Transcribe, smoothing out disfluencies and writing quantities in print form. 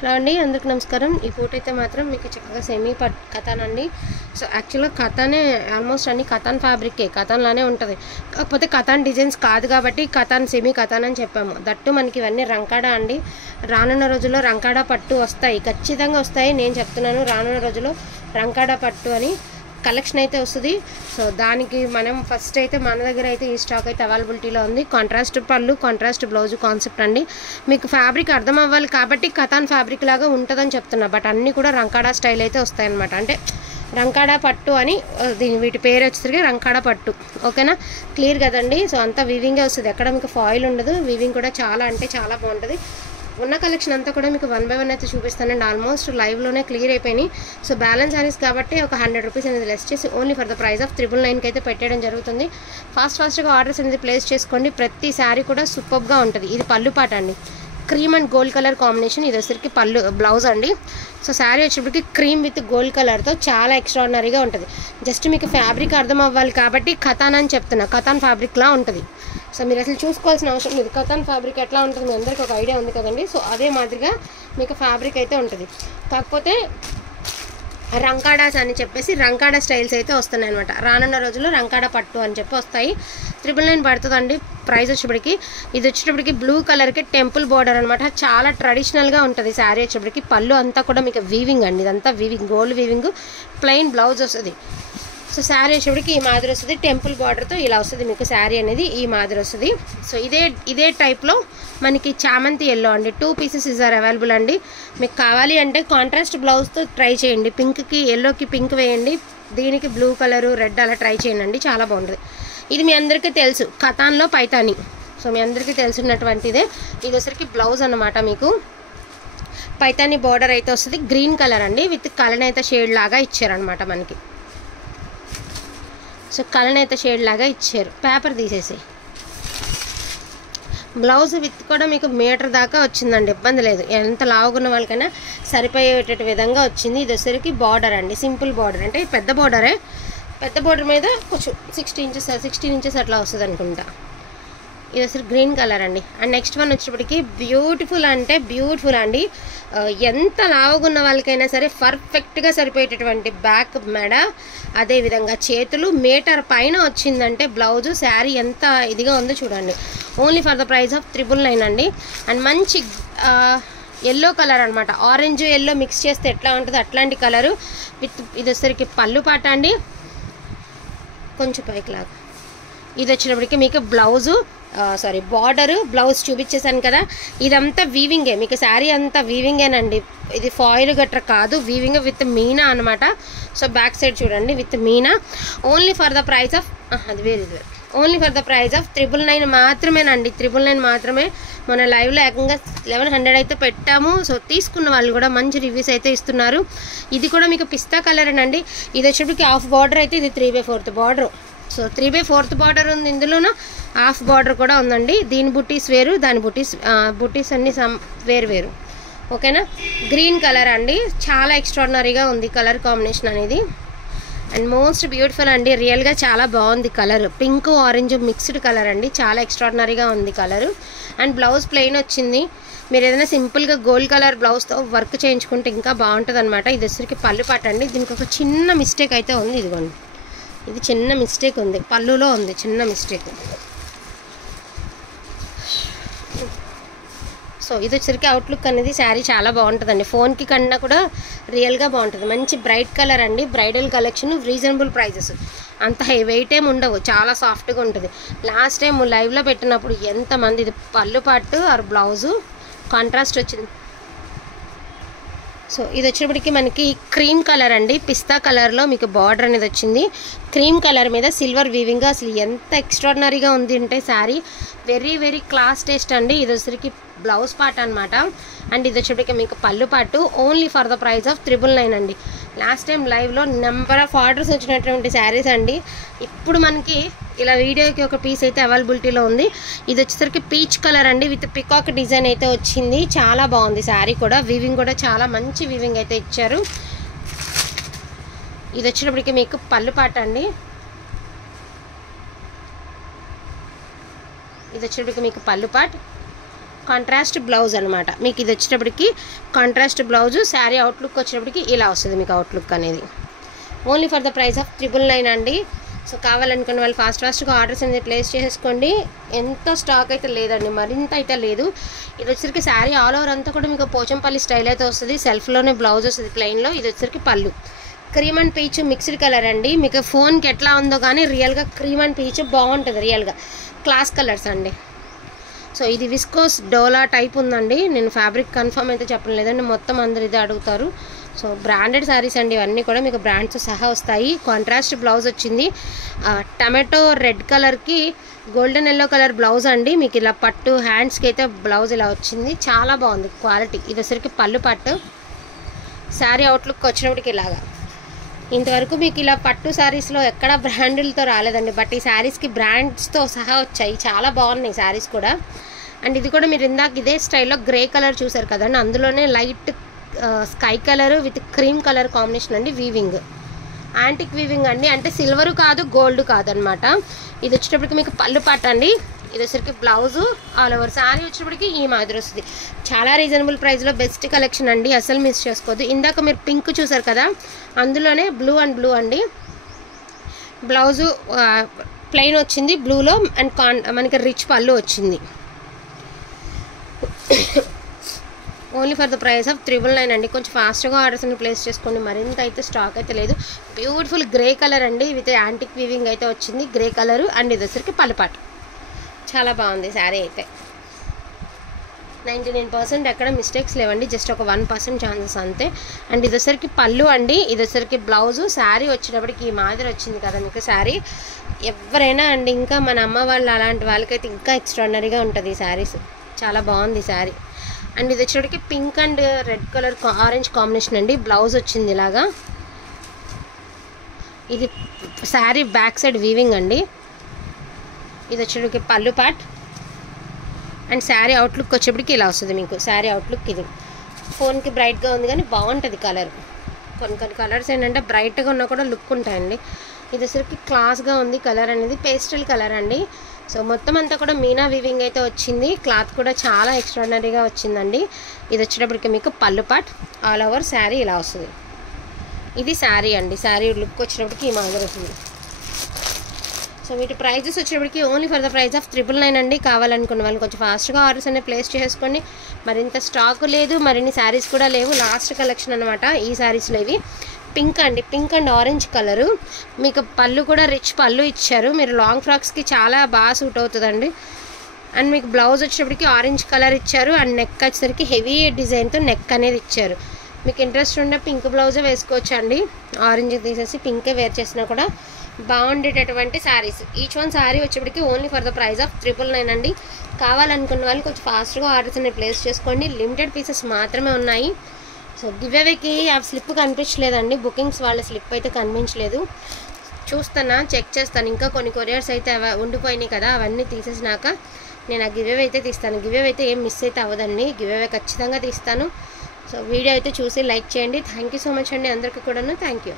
Hello అండి, అందరికి నమస్కారం. ఈ ఫోటో అయితే మాత్రం మీకు చక్కగా సెమీ కథాన్ అండి. సో యాక్చువల్గా కథానే ఆల్మోస్ట్ అన్ని కథాన్ ఫ్యాబ్రికే, కథాన్లానే ఉంటుంది. కాకపోతే కథాన్ డిజైన్స్ కాదు కాబట్టి కథాన్ సెమీ కథాన్ అని చెప్పాము. దట్టు మనకి ఇవన్నీ రంకాడా అండి. రానున్న రోజుల్లో రంకాడా పట్టు వస్తాయి, ఖచ్చితంగా వస్తాయి. నేను చెప్తున్నాను, రానున్న రోజుల్లో రంకాడా పట్టు అని కలెక్షన్ అయితే వస్తుంది. సో దానికి మనం ఫస్ట్ అయితే మన దగ్గర అయితే ఈ స్టాక్ అయితే అవైలబిలిటీలో ఉంది. కాంట్రాస్ట్ పళ్ళు, కాంట్రాస్ట్ బ్లౌజ్ కాన్సెప్ట్ అండి. మీకు ఫ్యాబ్రిక్ అర్థం అవ్వాలి కాబట్టి కథాన్ ఫ్యాబ్రిక్ లాగా ఉంటుందని చెప్తున్నా. బట్ అన్నీ కూడా రంకాడా స్టైల్ అయితే వస్తాయన్నమాట. అంటే రంకాడా పట్టు అని వీటి పేరు వచ్చేసరికి రంకాడా పట్టు. ఓకేనా, క్లియర్ కదండి. సో అంతా వీవింగే వస్తుంది, ఎక్కడ మీకు ఫాయిల్ ఉండదు. వీవింగ్ కూడా చాలా అంటే చాలా బాగుంటుంది. ఉన్న కలెక్షన్ అంతా కూడా మీకు 1 by 1 అయితే చూపిస్తానండి. ఆల్మోస్ట్ లైవ్లోనే క్లియర్ అయిపోయినాయి. సో బ్యాలెన్స్ సారీస్ కాబట్టి ఒక 100 రూపీస్ అనేది లెస్ చేసి only for the price of 999కి అయితే పెట్టడం జరుగుతుంది. ఫాస్ట్గా ఆర్డర్స్ అనేది ప్లేస్ చేసుకోండి. ప్రతి శారీ కూడా సూపర్గా ఉంటుంది. ఇది పళ్ళు పాట అండి, cream and gold colour combination. ఇది వచ్చరికి పళ్ళు బ్లౌజ్ అండి. సో శారీ వచ్చేప్పటికి క్రీమ్ విత్ గోల్డ్ కలర్తో చాలా ఎక్స్ట్రాడినరీగా ఉంటుంది. జస్ట్ మీకు ఫ్యాబ్రిక్ అర్థం అవ్వాలి కాబట్టి కథాన్ అని చెప్తున్నా. కథాన్ ఫ్యాబ్రిక్లా ఉంటుంది. సో మీరు అసలు చూసుకోవాల్సిన అవసరం లేదు. కథాన్ ఫ్యాబ్రిక్ ఎట్లా ఉంటుంది మీ అందరికీ ఒక ఐడియా ఉంది కదండి. సో అదే మాదిరిగా మీకు ఫ్యాబ్రిక్ అయితే ఉంటుంది. కాకపోతే రంకాడాస్ అని చెప్పేసి రంకాడా స్టైల్స్ అయితే వస్తున్నాయి అనమాట. రానున్న రోజుల్లో రంకాడా పట్టు అని చెప్పి వస్తాయి. 999 పడుతుందండి ప్రైస్ వచ్చేప్పటికి. ఇది వచ్చేటప్పటికి బ్లూ కలర్కి టెంపుల్ బార్డర్ అనమాట. చాలా ట్రెడిషనల్గా ఉంటుంది శారీ వచ్చేప్పటికి. పళ్ళు అంతా కూడా మీకు వీవింగ్ అండి, ఇదంతా weaving, gold weaving. Plain blouse వస్తుంది. సో శారీ వచ్చేప్పటికి ఈ మాదిరి వస్తుంది, టెంపుల్ బార్డర్తో ఇలా వస్తుంది మీకు శారీ అనేది ఈ మాదిరి వస్తుంది. సో ఇదే టైప్లో మనకి చామంతి ఎల్లో అండి. 2 పీసెస్ ఆర్ అవైలబుల్ అండి. మీకు కావాలి అంటే కాంట్రాస్ట్ బ్లౌజ్తో ట్రై చేయండి. పింక్కి ఎల్లోకి పింక్ వేయండి, దీనికి బ్లూ కలరు రెడ్ అలా ట్రై చేయండి, చాలా బాగుంటుంది. ఇది మీ అందరికీ తెలుసు, కథాన్లో పైతాని. సో మీ అందరికీ తెలిసినటువంటిదే. ఇది వచ్చరికి బ్లౌజ్ అన్నమాట. మీకు పైతాని బార్డర్ అయితే వస్తుంది, గ్రీన్ కలర్ అండి, విత్ కలనేత షేడ్ లాగా ఇచ్చారనమాట మనకి. సో కలనేత షేడ్ లాగా ఇచ్చారు, పేపర్ తీసేసి. బ్లౌజ్ విత్ కూడా మీకు మీటర్ దాకా వచ్చిందండి, ఇబ్బంది లేదు. ఎంత లావుగున్న వాళ్ళకైనా సరిపోయేట విధంగా వచ్చింది. ఇది వచ్చరికి బార్డర్ అండి, సింపుల్ బార్డర్. అంటే పెద్ద బార్డరే, పెద్ద బార్డర్ మీద కొంచెం 16 ఇంచెస్ అట్లా వస్తుంది అనుకుంటా. ఇది అసలు గ్రీన్ కలర్ అండి. అండ్ నెక్స్ట్ వన్ వచ్చేటప్పటికి బ్యూటిఫుల్ అంటే బ్యూటిఫుల్ అండి. ఎంత లావుగున్న వాళ్ళకైనా సరే పర్ఫెక్ట్గా సరిపోయేటటువంటి బ్యాక్ మెడ, అదేవిధంగా చేతులు మీటర్ పైన వచ్చిందంటే బ్లౌజు. శారీ ఎంత ఇదిగా ఉందో చూడండి. Only for the price of 999 అండి. అండ్ మంచి ఎల్లో కలర్ అనమాట, ఆరెంజ్ ఎల్లో మిక్స్ చేస్తే ఎట్లా ఉంటుందో అట్లాంటి కలరు విత్ ఇది వచ్చేసరికి పళ్ళు పాట అండి, కొంచెం పైకి లాగా. ఇది వచ్చేటప్పటికి మీకు బ్లౌజు బార్డరు, బ్లౌజ్ చూపించేసాను కదా. ఇదంతా వీవింగే, మీకు శారీ అంతా వీవింగేనండి. ఇది ఫాయిల్ గట్రా కాదు, వీవింగ్ విత్ మీనా అనమాట. సో బ్యాక్ సైడ్ చూడండి, with Meena. Only for the price of only for the price of 999 మాత్రమేనండి. 999 మాత్రమే. మన లైవ్లో ఏకంగా 1100 అయితే పెట్టాము. సో తీసుకున్న వాళ్ళు కూడా మంచి రివ్యూస్ అయితే ఇస్తున్నారు. ఇది కూడా మీకు పిస్తా కలర్ అండి. ఇది వచ్చేప్పటికి హాఫ్ బార్డర్ అయితే, ఇది 3/4 బార్డర్. సో 3/4 బార్డర్ ఉంది, ఇందులోనూ హాఫ్ బార్డర్ కూడా ఉందండి. దీని బుటీస్ వేరు, దాని బుటీస్ అన్ని వేరు. ఓకేనా. గ్రీన్ కలర్ అండి, చాలా ఎక్స్ట్రాడినరీగా ఉంది కలర్ కాంబినేషన్ అనేది. అండ్ మోస్ట్ బ్యూటిఫుల్ అండి, రియల్గా చాలా బాగుంది colour. Pink orange mixed colour అండి, చాలా ఎక్స్ట్రాడినరీగా ఉంది కలరు. అండ్ బ్లౌజ్ ప్లెయిన్ వచ్చింది. మీరు ఏదైనా సింపుల్గా గోల్డ్ కలర్ బ్లౌజ్తో వర్క్ చేయించుకుంటే ఇంకా బాగుంటుంది అనమాట. ఇది వచ్చరికి పళ్ళు పాట అండి. దీనికి ఒక చిన్న మిస్టేక్ అయితే ఉంది, ఇదిగోండి, ఇది చిన్న మిస్టేక్ ఉంది, పళ్ళులో ఉంది చిన్న మిస్టేక్. సో ఇది వచ్చరికి అవుట్లుక్ అనేది శారీ చాలా బాగుంటుందండి. ఫోన్కి కన్నా కూడా రియల్గా బాగుంటుంది. మంచి బ్రైట్ కలర్ అండి, బ్రైడల్ కలెక్షన్, రీజనబుల్ ప్రైజెస్. అంత హై వెయిట్ ఏమి ఉండవు, చాలా సాఫ్ట్గా ఉంటుంది. లాస్ట్ టైం లైవ్లో పెట్టినప్పుడు ఎంతమంది, ఇది పళ్ళు పాటు ఆర్ బ్లౌజు కాంట్రాస్ట్ వచ్చింది. సో ఇది వచ్చేటప్పటికి మనకి క్రీమ్ కలర్ అండి, పిస్తా కలర్లో మీకు బార్డర్ అనేది వచ్చింది. క్రీమ్ కలర్ మీద సిల్వర్ వీవింగ్. అసలు ఎంత ఎక్స్ట్రాడినరీగా ఉంది అంటే శారీ వెరీ క్లాస్ టేస్ట్ అండి. ఇది వచ్చేసరికి బ్లౌజ్ పార్ట్ అనమాట. అండ్ ఇది వచ్చేటప్పటికి మీకు పళ్ళు పాటు. Only for the price of 999 అండి. లాస్ట్ టైం లైవ్లో నెంబర్ ఆఫ్ ఆర్డర్స్ వచ్చినటువంటి శారీస్ అండి. ఇప్పుడు మనకి ఇలా వీడియోకి ఒక పీస్ అయితే అవైలబిలిటీలో ఉంది. ఇది వచ్చేసరికి పీచ్ కలర్ అండి, విత్ పికాక్ డిజైన్ అయితే వచ్చింది. చాలా బాగుంది శారీ కూడా. వీవింగ్ కూడా చాలా మంచి వీవింగ్ అయితే ఇచ్చారు. ఇది వచ్చేటప్పటికి మీకు పళ్ళు పాట అండి. ఇది వచ్చేటప్పటికి మీకు పళ్ళు పాట్. కాంట్రాస్ట్ బ్లౌజ్ అనమాట. మీకు ఇది వచ్చేటప్పటికి కాంట్రాస్ట్ బ్లౌజు, శారీ అవుట్లుక్ వచ్చేటప్పటికి ఇలా వస్తుంది మీకు అవుట్లుక్ అనేది. Only for the price of 999 అండి. సో కావాలనుకున్న వాళ్ళు ఫాస్ట్గా ఆర్డర్స్ అనేది ప్లేస్ చేసేసుకోండి. ఎంత స్టాక్ అయితే లేదండి, మరింత అయితే లేదు. ఇది వచ్చేసరికి శారీ ఆల్ ఓవర్ అంతా కూడా మీకు పోచంపల్లి స్టైల్ అయితే వస్తుంది. సెల్ఫ్లోనే బ్లౌజ్ వస్తుంది ప్లెయిన్లో. ఇది వచ్చేసరికి పళ్ళు cream and peach mixed colour అండి. మీకు ఫోన్కి ఎట్లా ఉందో కానీ రియల్గా క్రీమ్ అండ్ పీచ్ బాగుంటుంది, రియల్గా క్లాస్ కలర్స్ అండి. సో ఇది విస్కోస్ డోలా టైప్ ఉందండి. నేను ఫ్యాబ్రిక్ కన్ఫర్మ్ అయితే చెప్పడం లేదండి, మొత్తం అందరు ఇదే అడుగుతారు. సో బ్రాండెడ్ శారీస్ అండి ఇవన్నీ కూడా, మీకు బ్రాండ్స్ సహా వస్తాయి. కాంట్రాస్ట్ బ్లౌజ్ వచ్చింది, టమాటో రెడ్ కలర్కి గోల్డెన్ ఎల్లో కలర్ బ్లౌజ్ అండి. మీకు ఇలా పట్టు హ్యాండ్స్కి అయితే బ్లౌజ్ ఇలా వచ్చింది, చాలా బాగుంది క్వాలిటీ. ఇది వచ్చరికి పళ్ళు పట్టు, శారీ అవుట్లుక్ వచ్చినప్పటికి ఇలాగా. ఇంతవరకు మీకు ఇలా పట్టు శారీస్లో ఎక్కడ బ్రాండులతో రాలేదండి, బట్ ఈ శారీస్కి బ్రాండ్స్తో సహా వచ్చాయి. చాలా బాగున్నాయి శారీస్ కూడా. అండ్ ఇది కూడా మీరు ఇందాక ఇదే స్టైల్లో గ్రే కలర్ చూసారు కదండి, అందులోనే light sky colour with cream colour combination అండి. వీవింగ్ యాంటిక్ వీవింగ్ అండి, అంటే సిల్వర్ కాదు గోల్డ్ కాదనమాట. ఇది వచ్చేటప్పటికి మీకు పళ్ళు పాట అండి. ఇది వచ్చరికి బ్లౌజు ఆల్ ఓవర్ శారీ వచ్చేటప్పటికి ఈ మాదిరి వస్తుంది. చాలా రీజనబుల్ ప్రైస్లో బెస్ట్ కలెక్షన్ అండి, అసలు మిస్ చేసుకోవద్దు. ఇందాక మీరు పింక్ చూసారు కదా, అందులోనే బ్లూ అండ్ బ్లూ అండి. బ్లౌజు ప్లెయిన్ వచ్చింది బ్లూలో, అండ్ మనకి రిచ్ పళ్ళు వచ్చింది. Only for the price of 999 అండి. కొంచెం ఫాస్ట్గా ఆర్డర్స్ అని ప్లేస్ చేసుకోండి, మరింత అయితే స్టాక్ అయితే లేదు. బ్యూటిఫుల్ గ్రే కలర్ అండి, విత్ యాంటిక్ వీవింగ్ అయితే వచ్చింది గ్రే కలరు. అండ్ ఇది వచ్చరికి పళ్ళుపాటు, చాలా బాగుంది శారీ అయితే. 99% ఎక్కడ మిస్టేక్స్ లేవండి, జస్ట్ ఒక 1% ఛాన్సెస్ అంతే. అండ్ ఇది వచ్చరికి పళ్ళు అండి, ఇది వచ్చరికి బ్లౌజు. శారీ వచ్చేటప్పటికి ఈ మాదిరి వచ్చింది కదా మీకు శారీ. ఎవరైనా అండి, ఇంకా మన అమ్మ వాళ్ళు అలాంటి వాళ్ళకైతే ఇంకా ఎక్స్ట్రాడినరీగా ఉంటుంది ఈ శారీస్, చాలా బాగుంది శారీ. అండ్ ఇది వచ్చేటప్పటికి pink and red colour orange combination అండి. బ్లౌజ్ వచ్చింది ఇలాగా. ఇది శారీ బ్యాక్ సైడ్ వీవింగ్ అండి. ఇది వచ్చేటప్పటికి పళ్ళు పార్ట్, అండ్ శారీ అవుట్లుక్ వచ్చేప్పటికి ఇలా వస్తుంది మీకు. శారీ అవుట్లుక్ ఇది ఫోన్కి బ్రైట్గా ఉంది కానీ బాగుంటుంది కలర్. కొన్ని కలర్స్ ఏంటంటే బ్రైట్గా ఉన్నా కూడా లుక్ ఉంటాయండి. ఇది వచ్చరికి క్లాస్గా ఉంది కలర్ అనేది, పేస్టల్ కలర్ అండి. సో మొత్తం అంతా కూడా మీనా వీవింగ్ అయితే వచ్చింది. క్లాత్ కూడా చాలా ఎక్స్ట్రాడినరీగా వచ్చిందండి. ఇది వచ్చేటప్పటికి మీకు పళ్ళు పార్ట్, ఆల్ ఓవర్ శారీ ఇలా వస్తుంది. ఇది శారీ అండి. శారీ లుక్ వచ్చేటప్పటికి ఈ మాదిరి వస్తుంది. సో వీటి ప్రైజెస్ వచ్చేటప్పటికి only for the price of 999 అండి. కావాలనుకున్న వాళ్ళు కొంచెం ఫాస్ట్గా ఆర్డర్స్ అనేది ప్లేస్ చేసుకోండి. మరింత స్టాక్ లేదు, మరిన్ని శారీస్ కూడా లేవు. లాస్ట్ కలెక్షన్ అనమాట ఈ శారీస్లో ఇవి. పింక్ అండి, పింక్ అండ్ ఆరెంజ్ కలరు. మీకు పళ్ళు కూడా రిచ్ పళ్ళు ఇచ్చారు, మీరు లాంగ్ ఫ్రాక్స్కి చాలా బాగా సూట్ అవుతుందండి. అండ్ మీకు బ్లౌజ్ వచ్చేటప్పటికి ఆరెంజ్ కలర్ ఇచ్చారు. అండ్ నెక్ వచ్చేసరికి హెవీ డిజైన్తో నెక్ అనేది ఇచ్చారు. మీకు ఇంట్రెస్ట్ ఉంటే పింక్ బ్లౌజే వేసుకోవచ్చు అండి. ఆరెంజ్ తీసేసి పింకే వేర్ చేసినా కూడా బాగుండేటటువంటి శారీస్. ఈచ్ వన్ శారీ వచ్చేప్పటికి only for the price of 999 అండి. కావాలనుకున్న వాళ్ళు కొంచెం ఫాస్ట్గా ఆర్డర్స్ అనేది ప్లేస్ చేసుకోండి. లిమిటెడ్ పీసెస్ మాత్రమే ఉన్నాయి. సో గివ్ అవేకి ఆ స్లిప్ కనిపించలేదండి, బుకింగ్స్ వాళ్ళ స్లిప్ అయితే కనిపించలేదు. చూస్తాను, చెక్ చేస్తాను. ఇంకా కొన్ని కొరియర్స్ అయితే ఉండిపోయినాయి కదా, అవన్నీ తీసేసినాక నేను ఆ గివ్ అవే అయితే తీస్తాను. గివ్ అవే అయితే ఏం మిస్ అయితే అవ్వదండి, గివ్ అవే ఖచ్చితంగా తీస్తాను. సో వీడియో అయితే చూసి లైక్ చేయండి. థ్యాంక్ యూ సో మచ్ అండి అందరికీ కూడాను. Thank you.